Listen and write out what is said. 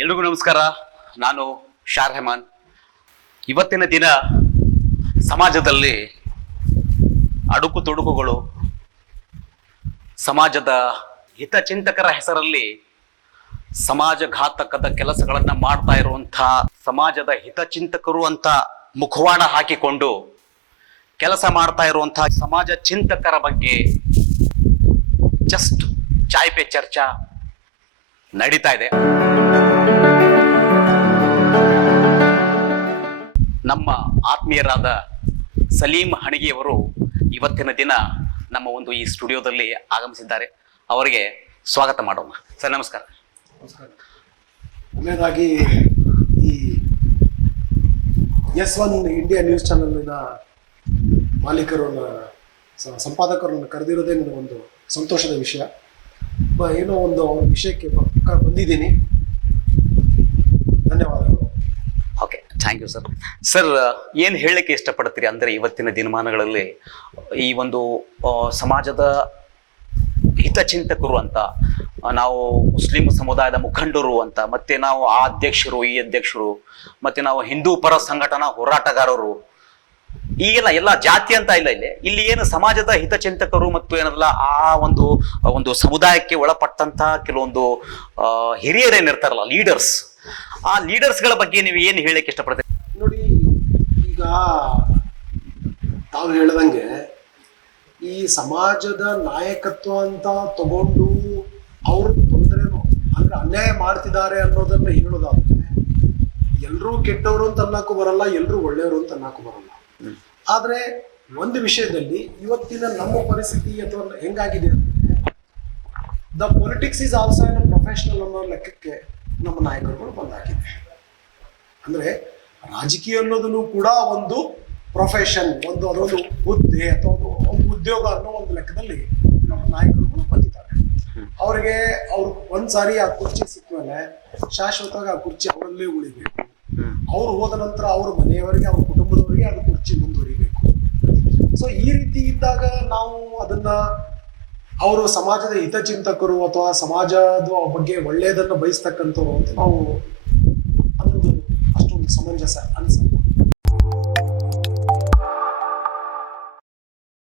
ಎಲ್ರಿಗೂ ನಮಸ್ಕಾರ. ನಾನು ಶಾರ್ ರೆಹಮಾನ್. ಇವತ್ತಿನ ದಿನ ಸಮಾಜದಲ್ಲಿ ಅಡುಕು ತೊಡುಕುಗಳು, ಸಮಾಜದ ಹಿತಚಿಂತಕರ ಹೆಸರಲ್ಲಿ ಸಮಾಜಘಾತಕದ ಕೆಲಸಗಳನ್ನ ಮಾಡ್ತಾ ಇರುವಂತಹ ಸಮಾಜದ ಹಿತಚಿಂತಕರು ಅಂತ ಮುಖವಾಡ ಹಾಕಿಕೊಂಡು ಕೆಲಸ ಮಾಡ್ತಾ ಇರುವಂತಹ ಸಮಾಜ ಚಿಂತಕರ ಬಗ್ಗೆ ಜಸ್ಟ್ ಚಾಯ್ ಪೇ ಚರ್ಚಾ ನಡೀತಾ ಇದೆ. ನಮ್ಮ ಆತ್ಮೀಯರಾದ ಸಲೀಂ ಹಣಿಗೆಯವರು ಇವತ್ತಿನ ದಿನ ನಮ್ಮ ಒಂದು ಈ ಸ್ಟುಡಿಯೋದಲ್ಲಿ ಆಗಮಿಸಿದ್ದಾರೆ. ಅವರಿಗೆ ಸ್ವಾಗತ ಮಾಡೋಣ. ಸರ್ ನಮಸ್ಕಾರ. ನಮಸ್ಕಾರ. ಮೊದಲನೇದಾಗಿ ಈ S1 ಇಂಡಿಯಾ ನ್ಯೂಸ್ ಚಾನೆಲ್ನ ಮಾಲೀಕರನ್ನ ಸಂಪಾದಕರನ್ನು ಕರೆದಿರೋದೇ ನನಗೆ ಒಂದು ಸಂತೋಷದ ವಿಷಯ. ಏನೋ ಒಂದು ಅವ್ರ ವಿಷಯಕ್ಕೆ ಬಂದಿದ್ದೀನಿ. ಧನ್ಯವಾದಗಳು. Okay, thank you sir. Sir, ಏನು ಹೇಳಲಿಕ್ಕೆ ಇಷ್ಟಪಡ್ತೀರಿ ಅಂದರೆ ಇವತ್ತಿನ ದಿನಮಾನಗಳಲ್ಲಿ ಈ ಒಂದು ಸಮಾಜದ ಹಿತಚಿಂತಕರು ಅಂತ ನಾವು ಮುಸ್ಲಿಂ ಸಮುದಾಯದ ಮುಖಂಡರು ಅಂತ, ಮತ್ತೆ ನಾವು ಆ ಅಧ್ಯಕ್ಷರು ಈ ಅಧ್ಯಕ್ಷರು, ಮತ್ತೆ ನಾವು ಹಿಂದೂ ಪರ ಸಂಘಟನಾ ಹೋರಾಟಗಾರರು, ಈಗೆಲ್ಲ ಎಲ್ಲ ಜಾತಿ ಅಂತ ಇಲ್ಲ. ಇಲ್ಲಿ ಏನು ಸಮಾಜದ ಹಿತಚಿಂತಕರು ಮತ್ತು ಏನಲ್ಲ ಆ ಒಂದು ಸಮುದಾಯಕ್ಕೆ ಒಳಪಟ್ಟಂತಹ ಕೆಲವೊಂದು ಹಿರಿಯರೇನಿರ್ತಾರಲ್ಲ, ಲೀಡರ್ಸ್, ಆ ಲೀಡರ್ಸ್ಗಳ ಬಗ್ಗೆ ನೀವು ಏನು ಹೇಳಕ್ಕೆ ಇಷ್ಟಪಡ್ತೀರಿ? ನೋಡಿ, ಈಗ ತಾವು ಹೇಳ್ದಂಗೆ ಈ ಸಮಾಜದ ನಾಯಕತ್ವ ಅಂತ ತಗೊಂಡು ಅವ್ರ ತೊಂದರೆನು ಅಂದ್ರೆ ಅನ್ಯಾಯ ಮಾಡ್ತಿದ್ದಾರೆ ಅನ್ನೋದನ್ನ ಹೇಳೋದಾದ್ರೆ ಎಲ್ರೂ ಕೆಟ್ಟವರು ಅಂತ ಅನ್ನಕ್ಕೂ ಬರಲ್ಲ, ಎಲ್ರೂ ಒಳ್ಳೆಯವರು ಅಂತ ಅನ್ನಕ್ಕೂ ಬರಲ್ಲ. ಆದ್ರೆ ಒಂದು ವಿಷಯದಲ್ಲಿ ಇವತ್ತಿನ ನಮ್ಮ ಪರಿಸ್ಥಿತಿ ಅಥವಾ ಹೆಂಗಾಗಿದೆ ಅಂದ್ರೆ the politics is also N professional ಅನ್ನೋ ಲೆಕ್ಕಕ್ಕೆ ನಮ್ಮ ನಾಯಕರುಗಳು ಬಂದಾಗಿದೆ. ಅಂದ್ರೆ ರಾಜಕೀಯ ಅನ್ನೋದನ್ನು ಕೂಡ ಒಂದು ಪ್ರೊಫೆಷನ್, ಅದೊಂದು ಹುದ್ದೆ ಅಥವಾ ಒಂದು ಉದ್ಯೋಗ ಅನ್ನೋ ಒಂದು ಲೆಕ್ಕದಲ್ಲಿ ನಮ್ಮ ನಾಯಕರುಗಳು ಬಂದಿದ್ದಾರೆ. ಅವ್ರಿಗೆ ಒಂದ್ಸಾರಿ ಆ ಕುರ್ಚಿ ಸಿಕ್ಮೇಲೆ ಶಾಶ್ವತವಾಗಿ ಆ ಕುರ್ಚಿ ಅವರಲ್ಲೇ ಉಳಿಬೇಕು. ಅವ್ರು ಹೋದ ನಂತರ ಅವ್ರ ಮನೆಯವರಿಗೆ, ಅವ್ರ ಕುಟುಂಬದವರಿಗೆ ಅದು ಕುರ್ಚಿ ಮುಂದುವರಿಬೇಕು. ಸೊ ಈ ರೀತಿ ಇದ್ದಾಗ ನಾವು ಅದನ್ನ ಅವರು ಸಮಾಜದ ಹಿತಚಿಂತಕರು ಅಥವಾ ಸಮಾಜದ ಬಗ್ಗೆ ಒಳ್ಳೆಯದನ್ನ ಬಯಸ್ತಕ್ಕಂಥವ್ರು ಅಂತ ನಾವು ಅದೊಂದು ಅಷ್ಟೊಂದು ಸಮಂಜಸ ಅನ್ಸಲ್ಲ.